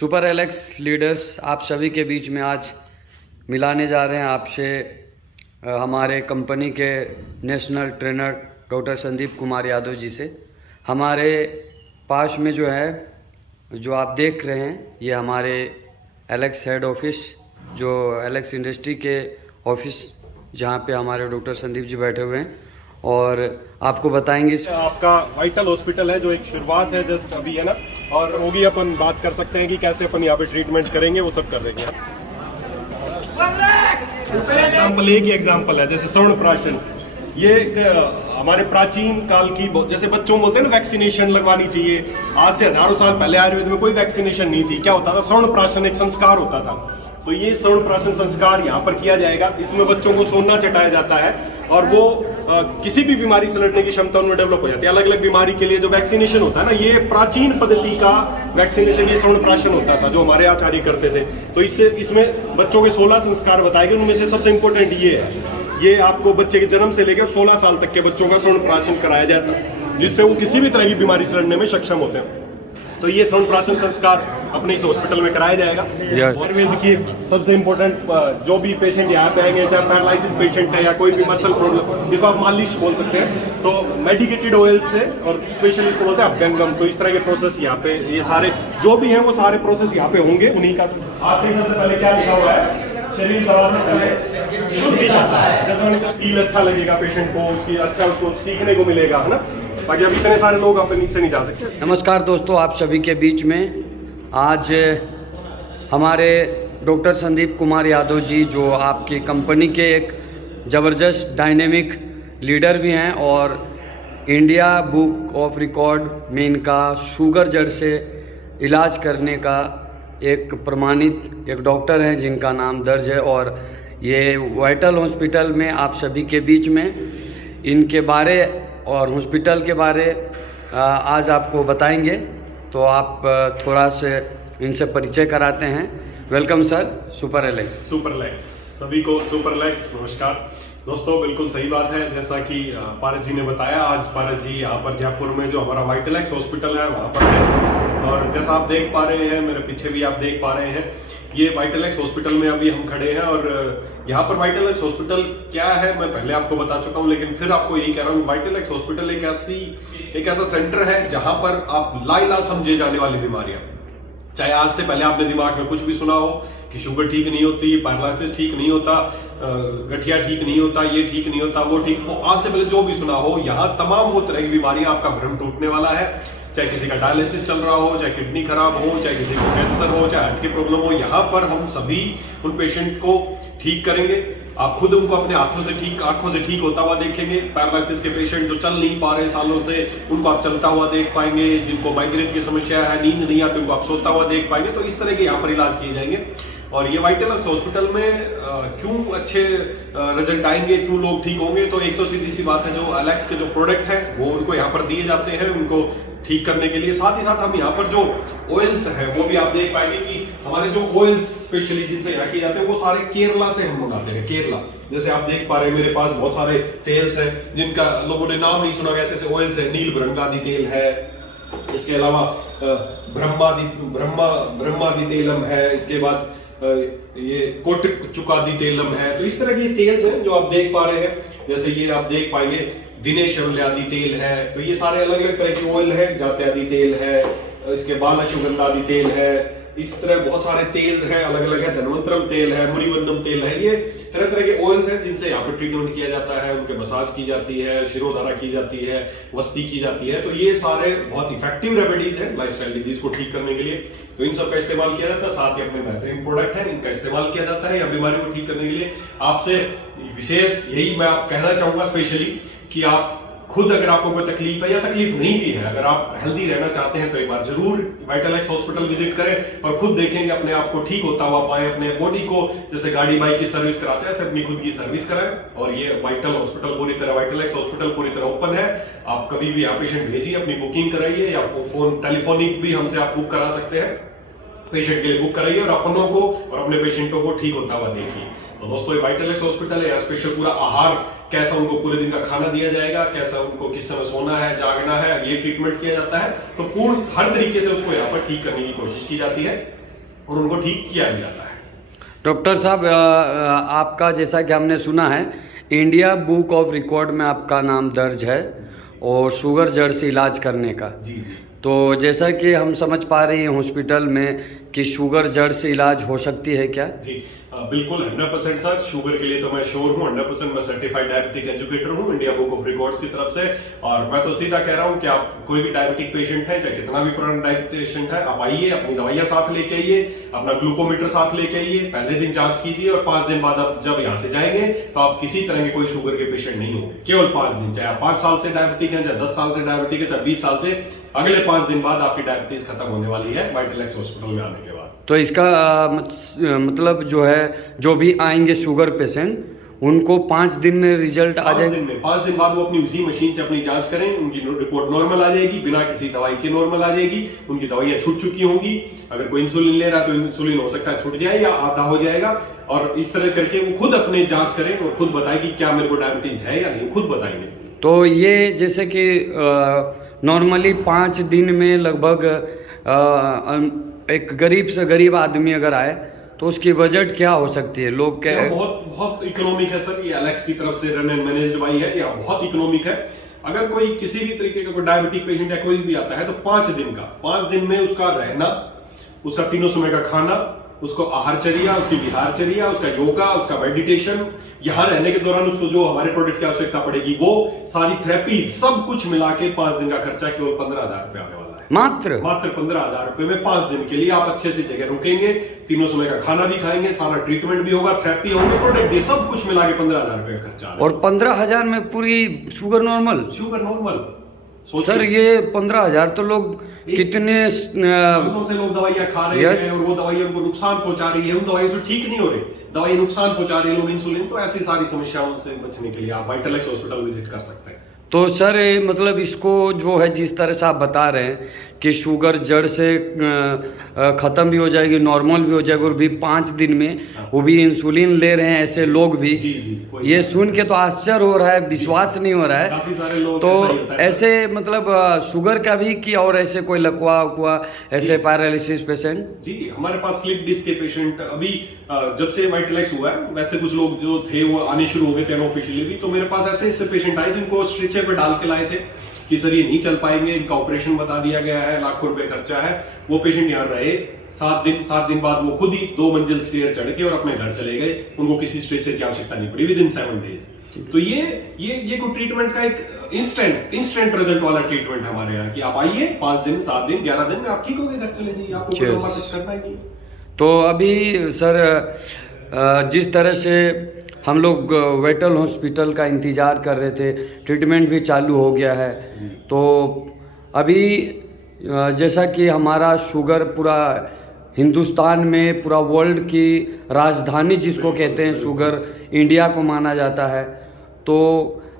Super Alex leaders आप सभी के बीच में आज मिलाने जा रहे हैं आपसे हमारे कंपनी के national trainer doctor Sandeep Kumar Yadav ji से। हमारे पास में जो है जो आप देख रहे हैं ये हमारे एलेक्स हेड ऑफिस, जो एलेक्स इंडस्ट्री के ऑफिस जहाँ पे हमारे डॉक्टर संदीप जी बैठे हुए हैं और आपको बताएंगे। आपका वाइटल हॉस्पिटल है जो एक शुरुआत है जस्ट अभी, है ना, और होगी अपन बात कर सकते हैं कि कैसे अपन यहाँ पे ट्रीटमेंट करेंगे, वो सब कर देंगे। एग्जाम्पल एक ही एग्जाम्पल है, जैसे स्वर्णप्राशन, ये हमारे प्राचीन काल की, जैसे बच्चों बोलते हैं ना वैक्सीनेशन लगवानी चाहिए, आज से हजारों साल पहले आयुर्वेद में कोई वैक्सीनेशन नहीं थी। क्या होता था? स्वर्णप्राशन एक संस्कार होता था। तो ये स्वर्णप्राशन संस्कार यहाँ पर किया जाएगा। इसमें बच्चों को सोना चटाया जाता है और वो किसी भी बीमारी से लड़ने की क्षमता उनमें डेवलप हो जाती है। अलग अलग बीमारी के लिए जो वैक्सीनेशन होता है ना, ये प्राचीन पद्धति का वैक्सीनेशन, ये स्वर्णप्राशन होता था जो हमारे आचार्य करते थे। तो इसमें बच्चों के 16 संस्कार बताए गए, उनमें से सबसे इंपॉर्टेंट ये है, ये आपको बच्चे के जन्म से लेकर 16 साल तक के बच्चों का स्वर्णप्राशन कराया जाता है, जिससे वो किसी भी तरह की बीमारी से लड़ने में सक्षम होते हैं। तो ये स्वर्णप्राशन संस्कार अपने इस हॉस्पिटल में कराया जाएगा। और भी देखिए, सबसे इम्पोर्टेंट, जो भी पेशेंट यहाँ पे आएंगे, चाहे पैरालिसिस पेशेंट है या कोई भी मसल प्रॉब्लम, जिसको आप मालिश बोल सकते हैं, तो मेडिकेटेड ऑयल से, और स्पेशली इसको बोलते हैं अभ्यंगम। तो इस तरह के प्रोसेस यहाँ पे, ये सारे जो भी हैं वो सारे प्रोसेस यहाँ पे होंगे। उन्हीं का आखिरी सबसे पहले क्या लिखा हुआ है, शरीर दवा से पहले शुद्ध किया जाता है। जैसे मैंने फील अच्छा लगेगा पेशेंट को, उसकी अच्छा उसको सीखने को मिलेगा, है ना, बाकी अभी इतने सारे लोग अपने नीचे नहीं जा सकते। नमस्कार दोस्तों, आप सभी के बीच में आज हमारे डॉक्टर संदीप कुमार यादव जी, जो आपकी कंपनी के एक ज़बरदस्त डायनेमिक लीडर भी हैं और इंडिया बुक ऑफ रिकॉर्ड में इनका शुगर जड़ से इलाज करने का एक प्रमाणित एक डॉक्टर हैं जिनका नाम दर्ज है। और ये वाइटल हॉस्पिटल में आप सभी के बीच में इनके बारे और हॉस्पिटल के बारे आज आपको बताएंगे। तो आप थोड़ा से इनसे परिचय कराते हैं। Welcome sir, super Alex. Super Alex सभी को, सुपर एलेक्स नमस्कार दोस्तों। बिल्कुल सही बात है, जैसा कि पारस जी ने बताया, आज पारस जी यहाँ पर जयपुर में जो हमारा वाइटलेक्स हॉस्पिटल है वहाँ पर है। और जैसा आप देख पा रहे हैं, मेरे पीछे भी आप देख पा रहे हैं, ये वाइटलेक्स हॉस्पिटल में अभी हम खड़े हैं। और यहाँ पर वाइटलेक्स हॉस्पिटल क्या है मैं पहले आपको बता चुका हूँ, लेकिन फिर आपको यही कह रहा हूँ, वाइटलेक्स हॉस्पिटल एक ऐसा सेंटर है जहां पर आप लाइलाज समझे जाने वाली बीमारियां, चाहे आज से पहले आपने दिमाग में कुछ भी सुना हो कि शुगर ठीक नहीं होती, पैरालिसिस ठीक नहीं होता, गठिया ठीक नहीं होता, ये ठीक नहीं होता, वो ठीक, आज से पहले जो भी सुना हो, यहाँ तमाम वो तरह की बीमारियां, आपका भ्रम टूटने वाला है। चाहे किसी का डायलिसिस चल रहा हो, चाहे किडनी खराब हो, चाहे किसी को कैंसर हो, चाहे हार्ट की प्रॉब्लम हो, यहाँ पर हम सभी उन पेशेंट को ठीक करेंगे। आप खुद उनको अपने हाथों से ठीक, आंखों से ठीक होता हुआ देखेंगे। पैरालिसिस के पेशेंट जो चल नहीं पा रहे सालों से, उनको आप चलता हुआ देख पाएंगे। जिनको माइग्रेन की समस्या है, नींद नहीं आती, उनको आप सोता हुआ देख पाएंगे। तो इस तरह के यहाँ पर इलाज किए जाएंगे। और ये वाइटलेक्स हॉस्पिटल में क्यों अच्छे रिजल्ट आएंगे, क्यों लोग ठीक होंगे, तो एक तो सीधी सी बात है, जो एलेक्स के जो प्रोडक्ट है वो उनको यहाँ पर दिए जाते हैं उनको ठीक करने के लिए। साथ ही साथ हम यहाँ पर जो ऑयल्स है वो भी आप देख पाएंगे कि हमारे जो ऑयल्स स्पेशली जिनसे यहाँ किए जाते हैं वो सारे केरला से हम मंगाते हैं। केरला, जैसे आप देख पा रहे हैं मेरे पास बहुत सारे तेल्स हैं जिनका लोगों ने नाम नहीं सुना, ऐसे ऐसे ऑयल्स है। नील भृंगादि तेल है, इसके अलावा ब्रह्मादि तेलम है, इसके बाद ये कोट चुकादी तेलम है। तो इस तरह के तेल्स हैं जो आप देख पा रहे हैं। जैसे ये आप देख पाएंगे दिनेश आदि तेल है। तो ये सारे अलग अलग तरह के ऑयल है। जात्यादि तेल है, इसके बाला सुगंधादि तेल है, इस तरह बहुत सारे तेल हैं, अलग अलग है। धनवंतरम तेल है, मुरिवन्नम तेल है। ये तरह तरह के ऑयल्स हैं जिनसे यहाँ पर ट्रीटमेंट किया जाता है, उनके मसाज की जाती है, शिरोधारा की जाती है, वस्ती की जाती है। तो ये सारे बहुत इफेक्टिव रेमेडीज हैं लाइफस्टाइल डिजीज को ठीक करने के लिए। तो इन सब का इस्तेमाल किया जाता है। साथ ही अपने बेहतरीन प्रोडक्ट है, इनका इस्तेमाल किया जाता है या बीमारी को ठीक करने के लिए। आपसे विशेष यही मैं आप कहना चाहूंगा स्पेशली कि आप खुद अगर आपको कोई तकलीफ है या तकलीफ नहीं भी है, अगर आप हेल्दी रहना चाहते हैं तो एक बार जरूर वाइटलेक्स हॉस्पिटल विजिट करें और खुद देखेंगे, अपने आप को ठीक होता हुआ पाए। अपने बॉडी को जैसे गाड़ी बाइक की सर्विस कराते हैं ऐसे अपनी खुद की सर्विस कराएं। और ये वाइटल हॉस्पिटल पूरी तरह, वाइटलेक्स हॉस्पिटल पूरी तरह ओपन है। आप कभी भी यहाँ पेशेंट भेजिए, अपनी बुकिंग कराइए, या फोन टेलीफोनिक भी हमसे आप बुक करा सकते हैं, पेशेंट के लिए बुक कराइए और अपनों को और अपने पेशेंटों को ठीक होता हुआ देखिए। तो दोस्तों ये वाइटलेक्स हॉस्पिटल है, यहाँ स्पेशल पूरा आहार, कैसा उनको पूरे दिन का खाना दिया जाएगा, कैसा उनको किस समय सोना है, जागना है, ये ट्रीटमेंट किया जाता है। तो पूर्ण हर तरीके से उसको यहाँ पर ठीक करने की कोशिश की जाती है। और उनको ठीक किया भी जाता है। डॉक्टर साहब, आपका जैसा कि हमने सुना है इंडिया बुक ऑफ रिकॉर्ड में आपका नाम दर्ज है और शुगर जड़ से इलाज करने का। जी जी। तो जैसा कि हम समझ पा रहे हैं हॉस्पिटल में कि शुगर जड़ से इलाज हो सकती है क्या? जी बिल्कुल 100% सर, शुगर के लिए तो मैं श्योर हूँ 100%। मैं सर्टिफाइड डायबिटिक एजुकेटर हूँ इंडिया बुक ऑफ रिकॉर्ड्स की तरफ से, और मैं तो सीधा कह रहा हूँ कि आप कोई भी डायबिटिक पेशेंट है, चाहे कितना भी पुराना डायबिटिक पेशेंट है, आप आइए, अपनी दवाइयां साथ लेके आइए, अपना ग्लूकोमीटर साथ लेके आइए, पहले दिन जांच कीजिए और 5 दिन बाद आप जब यहाँ से जाएंगे तो आप किसी तरह के कोई शुगर के पेशेंट नहीं होंगे। केवल 5 दिन, चाहे आप 5 साल से डायबिटिक है, चाहे 10 साल से डायबिटिक है, चाहे 20 साल से, अगले 5 दिन बाद आपकी डायबिटीज खत्म होने वाली है वाइटलेक्स हॉस्पिटल में आने के बाद। तो इसका मतलब जो है, जो भी आएंगे शुगर पेशेंट उनको 5 दिन में रिजल्ट आ जाएगा। 5 दिन बाद वो अपनी उसी मशीन से अपनी जांच करें, उनकी रिपोर्ट नॉर्मल आ जाएगी, बिना किसी दवाई के नॉर्मल आ जाएगी, उनकी दवाइयां छूट चुकी होंगी। अगर कोई इंसुलिन ले रहा है तो इंसुलिन हो सकता है छूट जाए या आधा हो जाएगा, और इस तरह करके वो खुद अपने जांच करें और खुद बताएं कि क्या मेरे को डायबिटीज है या नहीं, खुद बताएंगे। तो ये जैसे कि नॉर्मली 5 दिन में लगभग एक गरीब से गरीब आदमी अगर आए तो उसकी बजट क्या हो सकती है? लोग क्या बहुत इकोनॉमिक है सर, ये एलेक्स की तरफ से रन एंड मैनेज्ड दवाई है, ये बहुत इकोनॉमिक है। अगर कोई किसी भी तरीके का कोई डायबिटिक पेशेंट या कोई भी आता है तो 5 दिन में उसका रहना, उसका 3 समय का खाना, उसको आहारचर्या, उसकी विहारचर्या, उसका योगा, उसका मेडिटेशन, यहाँ रहने के दौरान उसको जो हमारे प्रोडक्ट की आवश्यकता पड़ेगी वो सारी थेरेपी, सब कुछ मिला के 5 दिन का खर्चा केवल 15,000 रुपये आने वाला है। मात्र 15,000 रुपए में 5 दिन के लिए आप अच्छे से जगह रुकेंगे, 3 समय का खाना भी खाएंगे, सारा ट्रीटमेंट भी होगा, थेरेपी होगी, प्रोडक्ट ये सब कुछ मिला के 15,000 रुपए का खर्चा। और 15,000 में पूरी sugar normal? Sugar normal sir, ये 15,000 तो लोग कितने से लोग दवाइयां खा रहे हैं और वो दवाइयां उनको नुकसान पहुंचा रही है, उन दवाइयों से ठीक नहीं हो रहे, दवाई नुकसान पहुंचा रही है, लोग इंसुलिन, तो ऐसी सारी समस्याओं से बचने के लिए आप वाइटलेक्स हॉस्पिटल विजिट कर सकते हैं। तो सर मतलब इसको जो है जिस तरह से आप बता रहे हैं कि शुगर जड़ से ख़त्म भी हो जाएगी, नॉर्मल भी हो जाएगी, और भी 5 दिन में वो भी इंसुलिन ले रहे हैं ऐसे लोग भी। जी, ये सुन के तो आश्चर्य हो रहा है, विश्वास नहीं हो रहा है। काफी सारे लोग तो ऐसे मतलब शुगर का भी कि और ऐसे कोई लकवा उकवा ऐसे पैरालिसिस पेशेंट? जी, हमारे पास स्लिप डिस्क के पेशेंट अभी जब से वाइटलेक्स हुआ है, वैसे कुछ लोग जो थे वो आने शुरू हो गए थे अनऑफिशियली भी, तो मेरे पास ऐसे पेशेंट आए जिनको स्ट्रेचर पे डाल के लाए थे कि सर ये नहीं चल पाएंगे, इनका ऑपरेशन बता दिया गया है, लाखों रुपए खर्चा है। वो पेशेंट यहाँ रहे 7 दिन बाद वो खुद ही 2 मंजिल स्टेयर चढ़ के और अपने घर चले गए, उनको किसी स्ट्रेचर की आवश्यकता नहीं पड़ी विदिन 7 डेज। तो ये कोई ट्रीटमेंट का एक इंस्टेंट रिजल्ट वाला ट्रीटमेंट है हमारे यहाँ, कि आप आइए 5 दिन 7 दिन 11 दिन में आप ठीक हो गए, घर चले जाइए, आपको कोई लंबा कुछ करना ही नहीं। तो अभी सर जिस तरह से हम लोग वेटल हॉस्पिटल का इंतज़ार कर रहे थे, ट्रीटमेंट भी चालू हो गया है, तो अभी जैसा कि हमारा शुगर पूरा हिंदुस्तान में, पूरा वर्ल्ड की राजधानी जिसको कहते हैं शुगर, इंडिया को माना जाता है, तो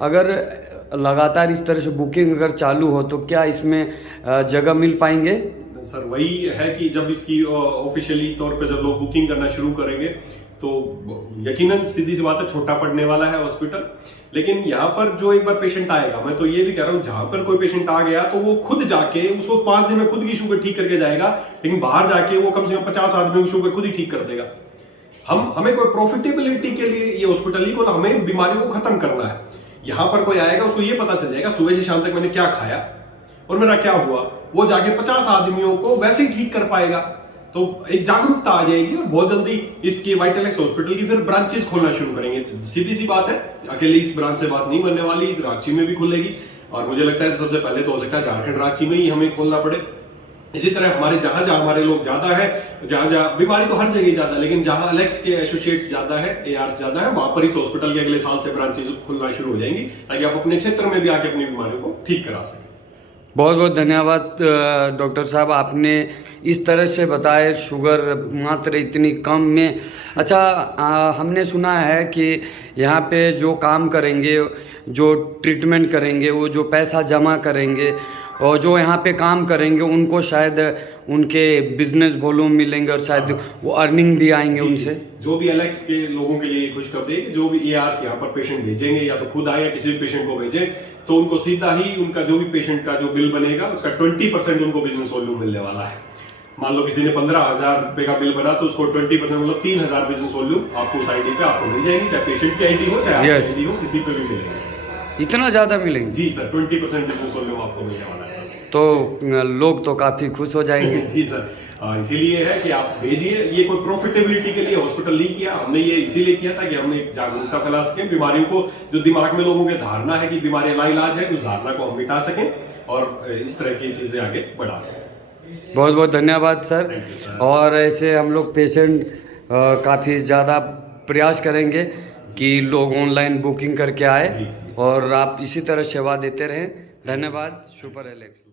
अगर लगातार इस तरह से बुकिंग अगर चालू हो तो क्या इसमें जगह मिल पाएंगे? सर वही है कि जब इसकी ऑफिशियली तौर पे जब लोग बुकिंग करना शुरू करेंगे तो यकीनन सीधी सी बात है छोटा पड़ने वाला है हॉस्पिटल, लेकिन यहाँ पर जो एक बार पेशेंट आएगा, मैं तो ये भी कह रहा हूँ जहां पर कोई पेशेंट आ गया तो वो खुद जाके उसको 5 दिन में खुद की शुगर ठीक करके जाएगा, लेकिन बाहर जाके वो कम से कम 50 आदमियों की शुगर खुद ही ठीक कर देगा। हमें कोई प्रॉफिटेबिलिटी के लिए ये हॉस्पिटल ही को, हमें बीमारियों को खत्म करना है। यहाँ पर कोई आएगा उसको ये पता चल जाएगा सुबह से शाम तक मैंने क्या खाया और मेरा क्या हुआ, वो जाके 50 आदमियों को वैसे ही ठीक कर पाएगा। तो एक जागरूकता आ जाएगी और बहुत जल्दी इसके वाइटलेक्स हॉस्पिटल की फिर ब्रांचेस खोलना शुरू करेंगे। सीधी सी बात है, अकेले इस ब्रांच से बात नहीं बनने वाली, रांची में भी खुलेगी, और मुझे लगता है सबसे पहले तो हो सकता है झारखंड रांची में ही हमें खोलना पड़े। इसी तरह हमारे जहां जहां हमारे लोग ज्यादा है, जहां जहां बीमारी तो हर जगह ज्यादा, लेकिन जहां एलेक्स के एसोसिएट्स ज्यादा है, एआर ज्यादा है, वहां पर इस हॉस्पिटल के अगले साल से ब्रांचेस खुलना शुरू हो जाएंगी, ताकि आप अपने क्षेत्र में भी आके अपनी बीमारियों को ठीक करा सकें। बहुत बहुत धन्यवाद डॉक्टर साहब, आपने इस तरह से बताया शुगर मात्र इतनी कम में। अच्छा, हमने सुना है कि यहाँ पे जो काम करेंगे, जो ट्रीटमेंट करेंगे, वो जो पैसा जमा करेंगे और जो यहाँ पे काम करेंगे उनको शायद उनके बिजनेस वॉल्यूम मिलेंगे और शायद वो अर्निंग भी आएंगे उनसे। जो भी एलेक्स के लोगों के लिए खुशखबरी है, जो भी एआरस यहाँ पर पेशेंट भेजेंगे या तो खुद आए या किसी भी पेशेंट को भेजें, तो उनको सीधा ही उनका जो भी पेशेंट का जो बिल बनेगा उसका 20% उनको बिजनेस वॉल्यूम मिलने वाला है। मान लो किसी ने 15,000 रुपए का बिल बना तो उसको 20% मतलब 3,000 बिजनेस वॉल्यूम आपको उस आईडी पे आपको मिल जाएगी, चाहे पेशेंट की आईडी हो चाहे Yes. आपकी आईडी हो, किसी पे भी मिलेगी। इतना ज़्यादा मिलेंगे? जी सर, 20% बिजनेस वॉल्यूम आपको मिलने वाला है सर। तो लोग तो काफ़ी खुश हो जाएंगे। जी सर, इसीलिए है कि आप भेजिए। ये कोई प्रॉफिटेबिलिटी के लिए हॉस्पिटल नहीं किया हमने, ये इसीलिए किया था कि हमने एक जागरूकता फैला सकें, बीमारियों को, जो दिमाग में लोगों के धारणा है कि बीमारियां लाइलाज है, उस धारणा को हम मिटा सकें और इस तरह की चीजें आगे बढ़ा सकें। बहुत बहुत धन्यवाद सर। Thank you, sir. और ऐसे हम लोग पेशेंट काफ़ी ज़्यादा प्रयास करेंगे कि लोग ऑनलाइन बुकिंग करके आए जी। और आप इसी तरह सेवा देते रहें। धन्यवाद। Super Alex.